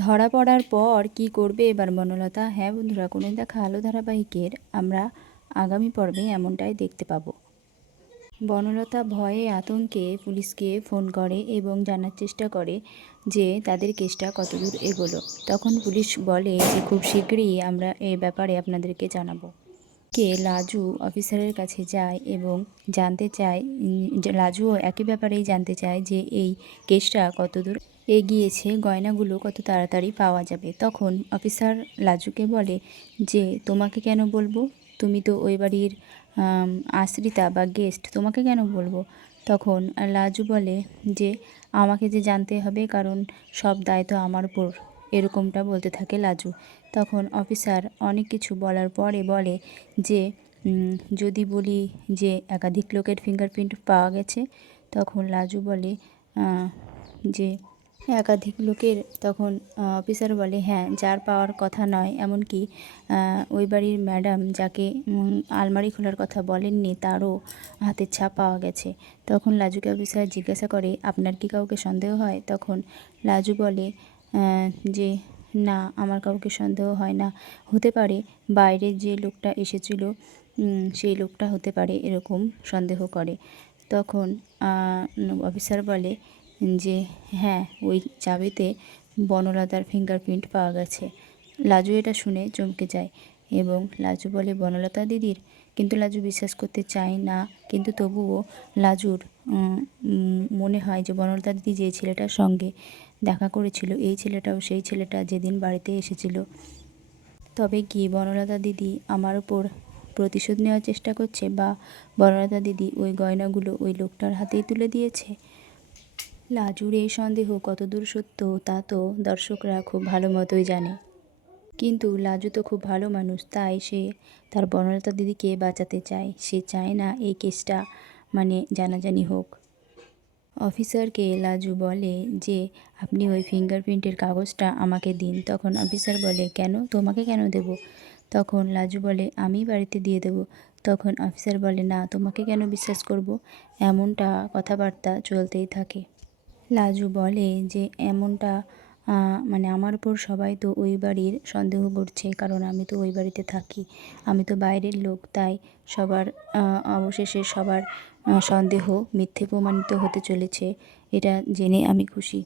ধরা পড়ার পর কি করবে এবার বনলতা? হ্যাঁ বন্ধুরা, কোনো দেখা আলো ধারাবাহিকের আমরা আগামী পর্বে এমনটাই দেখতে পাবো। বনলতা ভয়ে আতঙ্কে পুলিশকে ফোন করে এবং জানার চেষ্টা করে যে তাদের কেসটা কতদূর এগোলো। তখন পুলিশ বলে যে খুব শীঘ্রই আমরা এই ব্যাপারে আপনাদেরকে জানাবো। লাজু অফিসারের কাছে যায় এবং জানতে চায়, লাজুও একই ব্যাপারেই জানতে চায় যে এই কেসটা কতদূর এগিয়েছে, গয়নাগুলো কত তাড়াতাড়ি পাওয়া যাবে। তখন অফিসার লাজুকে বলে যে তোমাকে কেন বলবো, তুমি তো ওই বাড়ির আশ্রিতা বা গেস্ট, তোমাকে কেন বলবো? তখন লাজু বলে যে আমাকে যে জানতে হবে, কারণ সব দায় তো আমার উপর, এরকমটা বলতে থাকে লাজু। তখন অফিসার অনেক কিছু বলার পরে বলে যে যদি বলি যে একাধিক লোকের ফিঙ্গারপ্রিন্ট পাওয়া গেছে। তখন লাজু বলে যে একাধিক লোকের। তখন অফিসার বলে হ্যাঁ, যার পাওয়ার কথা নয়, এমনকি ওই বাড়ির ম্যাডাম যাকে আলমারি খোলার কথা বলেননি তারও হাতের ছাপ পাওয়া গেছে। তখন লাজুকে অফিসার জিজ্ঞাসা করে আপনার কি কাউকে সন্দেহ হয়? তখন লাজু বলে যে না, আমার কাউকে সন্দেহ হয় না, হতে পারে বাইরের যে লোকটা এসেছিল সেই লোকটা হতে পারে, এরকম সন্দেহ করে। তখন অফিসার বলে যে হ্যাঁ, ওই চাবিতে বনলতার ফিঙ্গারপ্রিন্ট পাওয়া গেছে। লাজু এটা শুনে চমকে যায় এবং লাজু বলে বনলতা দিদির, কিন্তু লাজু বিশ্বাস করতে চায় না। কিন্তু তবুও লাজুর মনে হয় যে বনলতা দিদি যে ছেলেটার সঙ্গে দেখা করেছিল, এই ছেলেটাও সেই ছেলেটা যেদিন বাড়িতে এসেছিল। তবে কি বনলতা দিদি আমার ওপর প্রতিশোধ নেওয়ার চেষ্টা করছে, বা বনলতা দিদি ওই গয়নাগুলো ওই লোকটার হাতেই তুলে দিয়েছে? লাজুর এই সন্দেহ কতদূর সত্য তা তো দর্শকরা খুব ভালো মতোই জানে। কিন্তু লাজু তো খুব ভালো মানুষ, তাই সে তার বনলতা দিদিকে বাঁচাতে চায়। সে চায় না এই কেসটা জানাজানি হোক। অফিসারকে লাজু বলে যে আপনি ওই ফিঙ্গারপ্রিন্টের কাগজটা আমাকে দিন। তখন অফিসার বলে কেন, তোমাকে কেন দেব? তখন লাজু বলে আমি বাড়িতে দিয়ে দেব। তখন অফিসার বলে না, তোমাকে কেন বিশ্বাস করব? এমনটা কথাবার্তা চলতেই থাকে। লাজু বলে যে এমনটা আমার উপর সবাই তো ওই বাড়ির সন্দেহ করছে, কারণ আমি তো ওই বাড়িতে থাকি, আমি তো বাইরের লোক, তাই সবার অবশেষে সবার সন্দেহ মিথ্যে প্রমাণিত হতে চলেছে, এটা জেনে আমি খুশি।